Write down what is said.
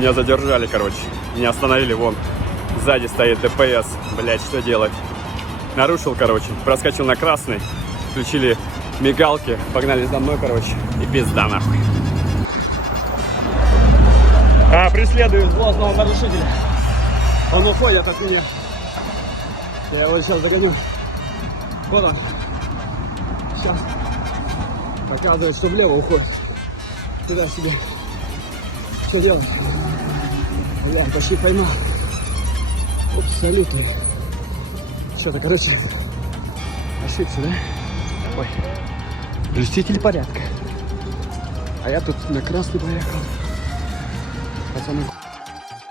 Меня задержали, короче. Меня остановили, вон. Сзади стоит ДПС. Блять, что делать? Нарушил, короче. Проскочил на красный. Включили мигалки. Погнали за мной, короче. И пизда нахуй. Преследуют злостного нарушителя. Он уходит от меня. Я его сейчас догоню. Вот он. Сейчас. Показывает, что влево уходит. Туда себе. Что делать? Я почти поймал. Упс, салютый. Что-то, короче, ошибся, да? Ой. Блюститель порядка. А я тут на красный поехал. Пацаны.